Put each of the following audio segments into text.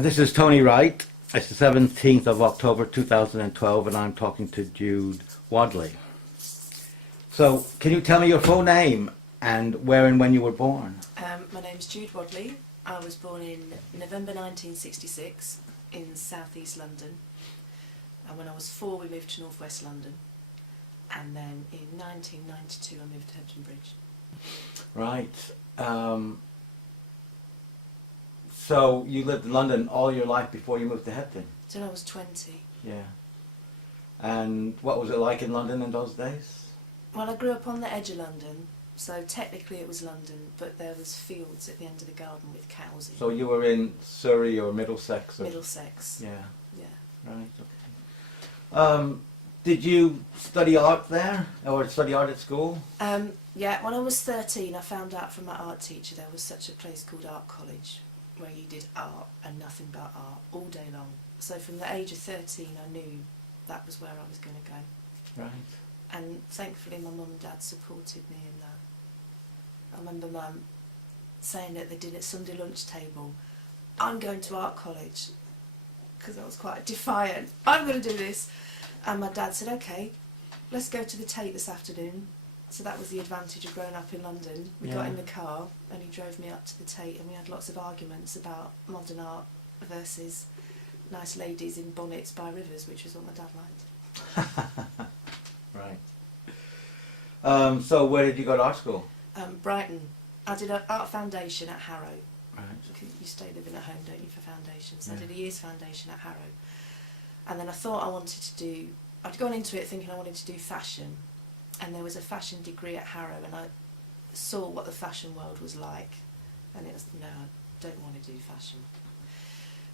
This is Tony Wright. It's the 17th of October 2012 and I'm talking to Jude Wadley. So, can you tell me your full name and where and when you were born? My name's Jude Wadley. I was born in November 1966 in southeast London. And when I was 4 we moved to northwest London. And then in 1992 I moved to Hebden Bridge. Right. So you lived in London all your life before you moved to Hebden? Till I was 20. Yeah. And what was it like in London in those days? Well, I grew up on the edge of London, so technically it was London, but there was fields at the end of the garden with cows in. So you were in Surrey or Middlesex? Or... Middlesex. Yeah. Yeah. Right, okay. Did you study art there, or study art at school? Yeah, when I was 13 I found out from my art teacher there was such a place called Art College, where you did art and nothing but art all day long. So from the age of 13 I knew that was where I was going to go. Right. And thankfully my mum and dad supported me in that. I remember Mum saying at the Sunday lunch table, I'm going to art college, because I was quite defiant. I'm going to do this. And my dad said, okay, let's go to the Tate this afternoon. So that was the advantage of growing up in London. We got in the car and he drove me up to the Tate and we had lots of arguments about modern art versus nice ladies in bonnets by rivers, which was what my dad liked. Right. So where did you go to art school? Brighton. I did an art foundation at Harrow. Right. You stay living at home, don't you, for foundations? So Yeah. I did a year's foundation at Harrow. And then I thought I wanted to do... I'd gone into it thinking I wanted to do fashion. And there was a fashion degree at Harrow and I saw what the fashion world was like. And it was, no, I don't want to do fashion.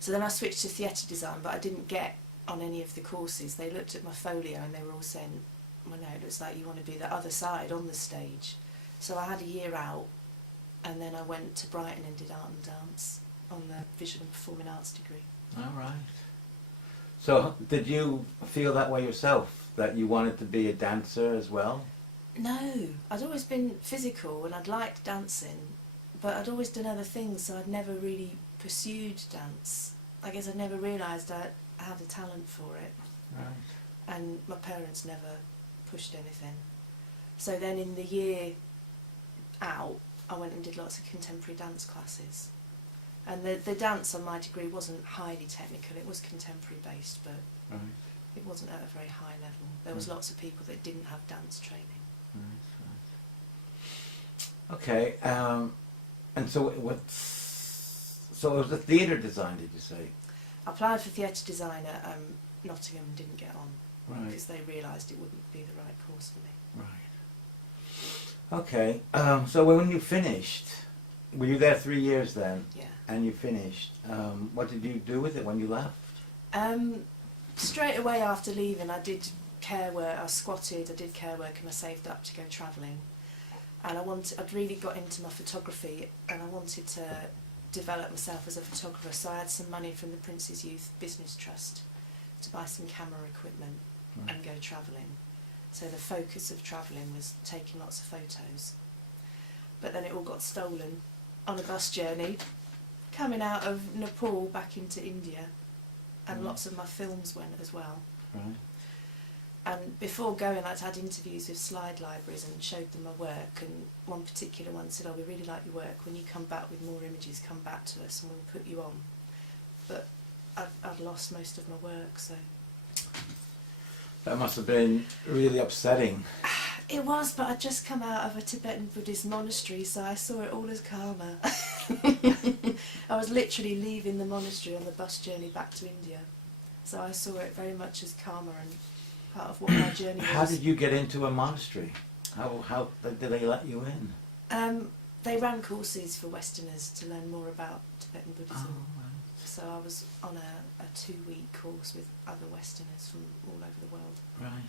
So then I switched to theatre design, but I didn't get on any of the courses. They looked at my folio and they were all saying, well, no, it looks like you want to be the other side on the stage. So I had a year out and then I went to Brighton and did art and dance on the visual and performing arts degree. All right. So did you feel that way yourself, that you wanted to be a dancer as well? No, I'd always been physical and I'd liked dancing, but I'd always done other things, so I'd never really pursued dance. I guess I'd never realised I had a talent for it. Right. And my parents never pushed anything. So then in the year out, I went and did lots of contemporary dance classes. And the dance on my degree wasn't highly technical, it was contemporary based, but Right. it wasn't at a very high level. There was lots of people that didn't have dance training. Right. Okay. And so it was a theatre design, did you say? I applied for theatre design at Nottingham and didn't get on. Right. Because they realised it wouldn't be the right course for me. Right. Okay. So when you finished, were you there 3 years then? Yeah. And you finished. What did you do with it when you left? Straight away after leaving I did care work, I squatted, I did care work and I saved up to go travelling. And I'd really got into my photography and I wanted to develop myself as a photographer, so I had some money from the Prince's Youth Business Trust to buy some camera equipment and go travelling. So the focus of travelling was taking lots of photos. But then it all got stolen on a bus journey, coming out of Nepal back into India, and lots of my films went as well. Right. And before going I'd had interviews with slide libraries and showed them my work, and one particular one said, oh, we really like your work, when you come back with more images come back to us and we'll put you on. But I'd lost most of my work, so... That must have been really upsetting. It was, but I'd just come out of a Tibetan Buddhist monastery, so I saw it all as karma. I was literally leaving the monastery on the bus journey back to India, so I saw it very much as karma and part of what my journey was. How did you get into a monastery? How did they let you in? They ran courses for Westerners to learn more about Tibetan Buddhism. Oh, right. So I was on a 2-week course with other Westerners from all over the world. Right.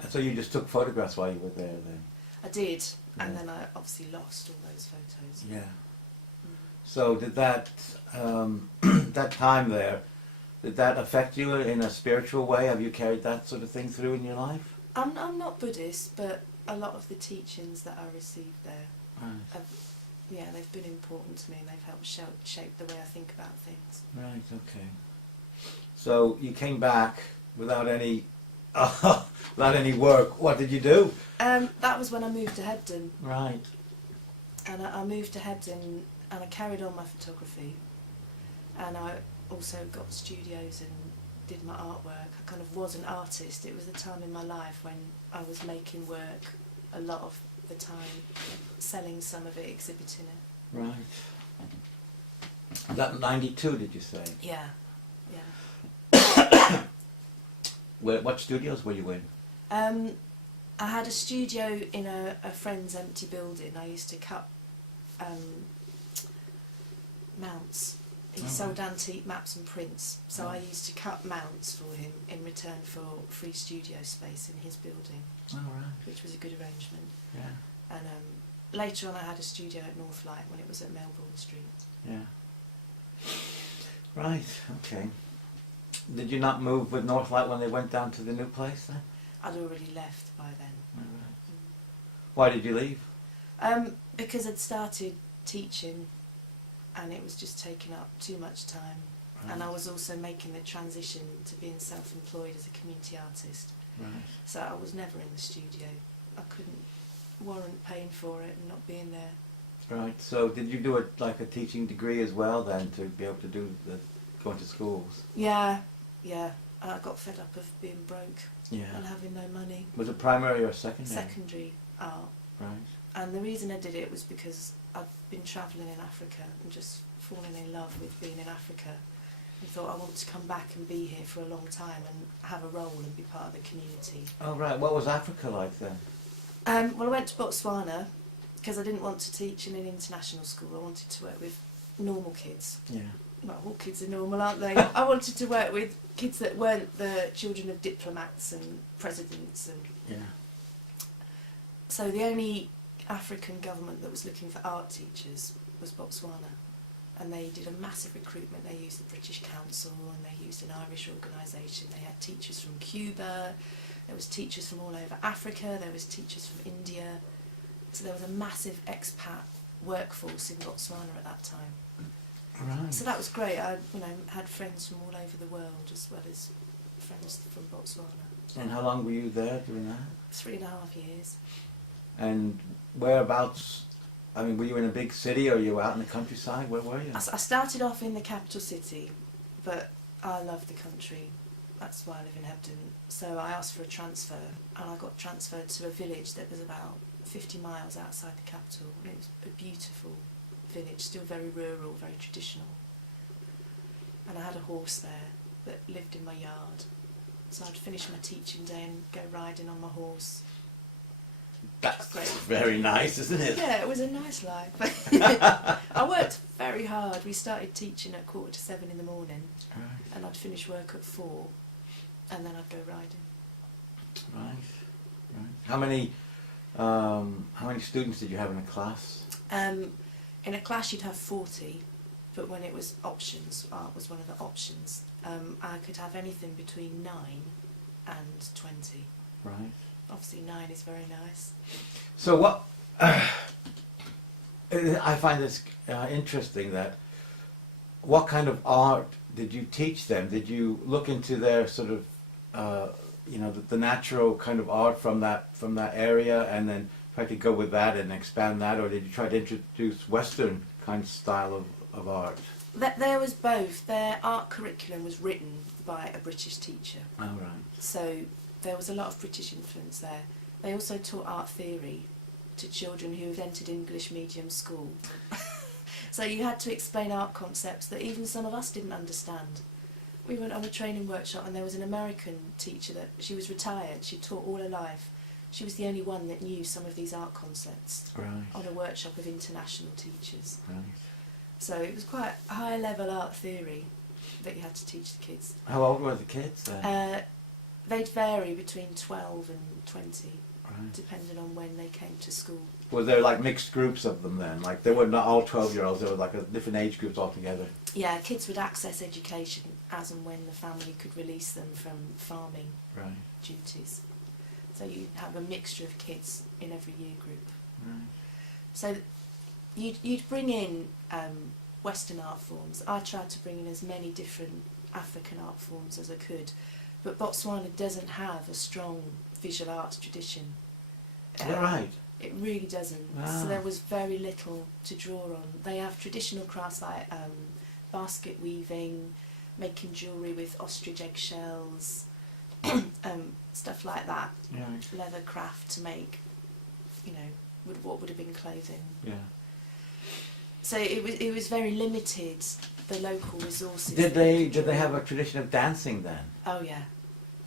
And so you just took photographs while you were there then? I did, and Yeah. then I obviously lost all those photos. Yeah. So did that that time there, did that affect you in a spiritual way? Have you carried that sort of thing through in your life? I'm not Buddhist, but a lot of the teachings that I received there Right. have yeah, they've been important to me and they've helped shape the way I think about things. Right, okay. So you came back without any, without any work. What did you do? That was when I moved to Hebden. Right. And I moved to Hebden and I carried on my photography. And I also got studios and did my artwork. I kind of was an artist. It was a time in my life when I was making work a lot of the time, selling some of it, exhibiting it. Right. That 92, did you say? Yeah, yeah. What studios were you in? I had a studio in a friend's empty building. I used to cut mounts. He sold antique maps and prints, so I used to cut mounts for him in return for free studio space in his building, which was a good arrangement. Yeah. And later on I had a studio at Northlight when it was at Melbourne Street. Yeah. Right, okay. Did you not move with Northlight when they went down to the new place then? I'd already left by then. Right. Why did you leave? Because I'd started teaching and it was just taking up too much time. Right. And I was also making the transition to being self-employed as a community artist. Right. So I was never in the studio. I couldn't warrant paying for it and not being there. Right. So did you do like a teaching degree as well then to be able to do going to schools? Yeah, yeah. I got fed up of being broke Yeah. and having no money. Was it primary or secondary? Secondary art. Right. And the reason I did it was because I'd been travelling in Africa and just fallen in love with being in Africa and thought I want to come back and be here for a long time and have a role and be part of the community. Oh right. What was Africa like then? Well, I went to Botswana because I didn't want to teach in an international school. I wanted to work with normal kids. Yeah. Well, all kids are normal, aren't they? I wanted to work with kids that weren't the children of diplomats and presidents. And Yeah. so the only African government that was looking for art teachers was Botswana. And they did a massive recruitment. They used the British Council and they used an Irish organisation. They had teachers from Cuba, there was teachers from all over Africa, there was teachers from India. So there was a massive expat workforce in Botswana at that time. Right. So that was great. I had friends from all over the world as well as friends from Botswana. And how long were you there doing that? 3.5 years. And whereabouts, I mean, were you in a big city or you were out in the countryside? Where were you? I started off in the capital city, but I love the country. That's why I live in Hebden. So I asked for a transfer and I got transferred to a village that was about 50 miles outside the capital. And it was a beautiful village, still very rural, very traditional. And I had a horse there that lived in my yard. So I'd finish my teaching day and go riding on my horse. That's Great. very nice, isn't it? Yeah, it was a nice life. I worked very hard. We started teaching at 6:45 in the morning, Right. and I'd finish work at 4, and then I'd go riding. Right. Right. How many students did you have in a class? In a class you'd have 40, but when it was options, art was one of the options, I could have anything between 9 and 20. Right. Obviously 9 is very nice. So what? I find this interesting that. What kind of art did you teach them? Did you look into their sort of, the natural kind of art from that area, and then try to go with that and expand that, or did you try to introduce Western kind of style of art? There was both. Their art curriculum was written by a British teacher. Oh right. So there was a lot of British influence there. They also taught art theory to children who had entered English medium school. So you had to explain art concepts that even some of us didn't understand. We went on a training workshop and there was an American teacher that she was retired, she taught all her life. She was the only one that knew some of these art concepts Right. on a workshop of international teachers. Right. So it was quite high level art theory that you had to teach the kids. How old were the kids then? They'd vary between 12 and 20, Right. depending on when they came to school. Was there like mixed groups of them then? Like they were not all 12-year-olds, there were like different age groups altogether? Yeah, kids would access education as and when the family could release them from farming Right. duties. So you'd have a mixture of kids in every year group. Right. So you'd bring in Western art forms. I tried to bring in as many different African art forms as I could, but Botswana doesn't have a strong visual arts tradition. Is that right? It really doesn't. Wow. So there was very little to draw on. They have traditional crafts like basket weaving, making jewellery with ostrich eggshells, stuff like that. Yeah. Leather craft to make, what would have been clothing. Yeah. So it was very limited, the local resources. Did that they could draw have a on. tradition of dancing then? Oh yeah,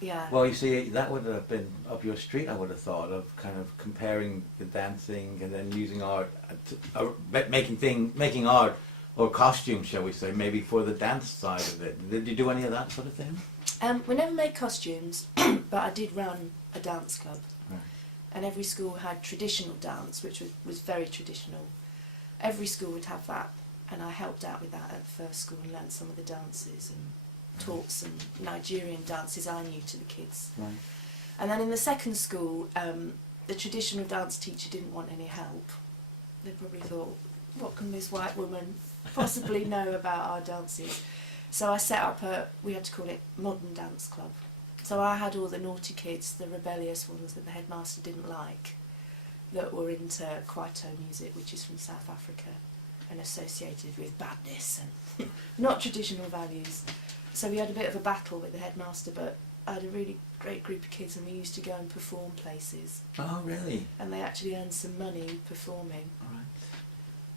yeah. Well, you see, that would have been up your street, I would have thought, of kind of comparing the dancing and then using art, making art or costume, shall we say, maybe for the dance side of it. Did you do any of that sort of thing? We never made costumes, but I did run a dance club. Right. And every school had traditional dance, which was very traditional. Every school would have that, and I helped out with that at the first school and learnt some of the dances and taught some Nigerian dances I knew to the kids. Right. And then in the second school, the traditional dance teacher didn't want any help. They probably thought, what can this white woman possibly know about our dances? So I set up we had to call it Modern Dance Club. So I had all the naughty kids, the rebellious ones that the headmaster didn't like, that were into Kwaito music, which is from South Africa, and associated with badness and not traditional values. So we had a bit of a battle with the headmaster, but I had a really great group of kids and we used to go and perform places. Oh, really? And they actually earned some money performing, All right.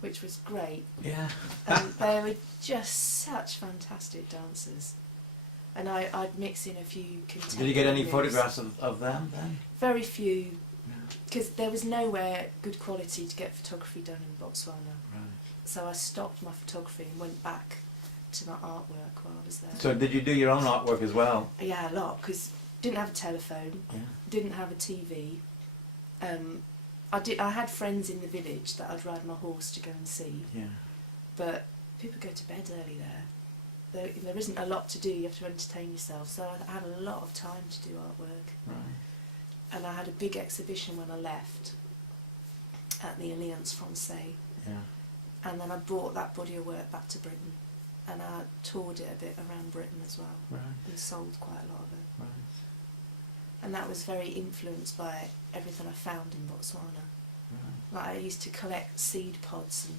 which was great. Yeah. And they were just such fantastic dancers. And I'd mix in a few contemporary Did you get any moves. photographs of them then? Very few, Yeah. because there was nowhere good quality to get photography done in Botswana. Right. So I stopped my photography and went back to my artwork while I was there. So did you do your own artwork as well? Yeah, a lot, because didn't have a telephone, Yeah. didn't have a TV. I had friends in the village that I'd ride my horse to go and see, Yeah. but people go to bed early there. There isn't a lot to do, you have to entertain yourself, so I had a lot of time to do artwork. Right. And I had a big exhibition when I left at the Alliance Francaise, Yeah. and then I brought that body of work back to Britain, and I toured it a bit around Britain as well, Right. and sold quite a lot of it. Right. And that was very influenced by everything I found in Botswana. Right. Like I used to collect seed pods and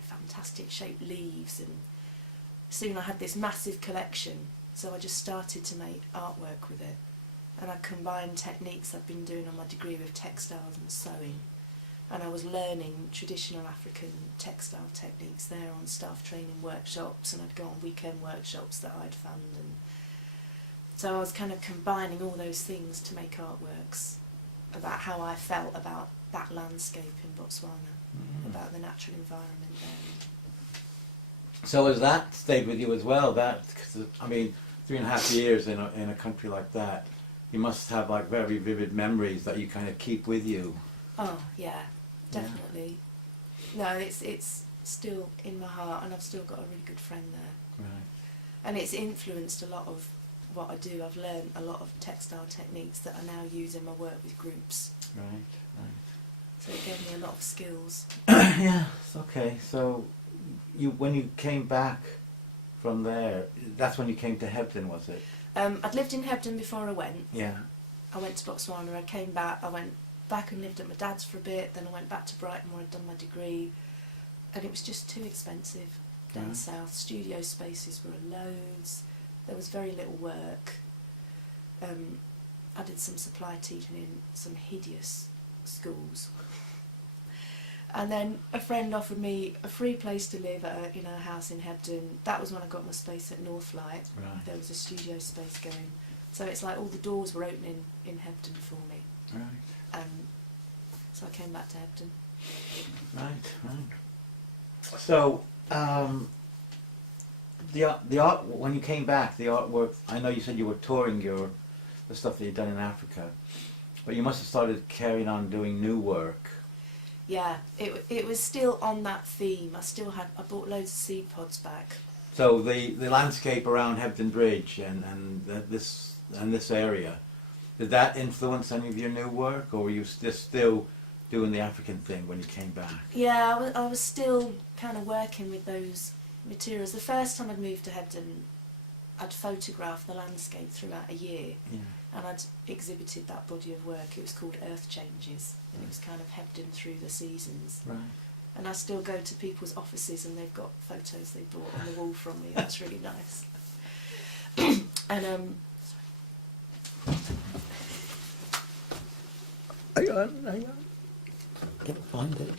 fantastic shaped leaves, and soon I had this massive collection, so I just started to make artwork with it. And I combined techniques I'd been doing on my degree with textiles and sewing, and I was learning traditional African textile techniques there on staff training workshops, and I'd go on weekend workshops that I'd fund, and so I was kind of combining all those things to make artworks about how I felt about that landscape in Botswana, about the natural environment there. So has that stayed with you as well? That, 'cause, I mean, 3.5 years in a country like that, you must have like very vivid memories that you kind of keep with you. Oh yeah, definitely. No, it's still in my heart, and I've still got a really good friend there. Right. And it's influenced a lot of what I do. I've learned a lot of textile techniques that I now use in my work with groups. Right. Right. So it gave me a lot of skills. Yeah. Okay. So, when you came back from there, that's when you came to Hebden, was it? I'd lived in Hebden before I went. Yeah. I went to Botswana, I came back, I went back and lived at my dad's for a bit, then I went back to Brighton where I'd done my degree, and it was just too expensive down Right. south. Studio spaces were loads, there was very little work. I did some supply teaching in some hideous schools. And then a friend offered me a free place to live at in a house in Hebden. That was when I got my space at Northlight. Right. There was a studio space going. So it's like all the doors were opening in Hebden for me. Right. So I came back to Hebden. Right. Right. So, the art, when you came back, the artwork, I know you said you were touring the stuff that you'd done in Africa, but you must have started carrying on doing new work. Yeah, it was still on that theme. I bought loads of seed pods back. So the landscape around Hebden Bridge and this area, did that influence any of your new work, or were you just still doing the African thing when you came back. Yeah, I was still kind of working with those materials. The first time I'd moved to Hebden, I'd photographed the landscape throughout a year, Yeah. and I'd exhibited that body of work. It was called Earth Changes, and it was kind of Hebden through the seasons. Right. And I still go to people's offices and they've got photos they bought on the wall from me. That's really nice. And Hang on. Can't find it.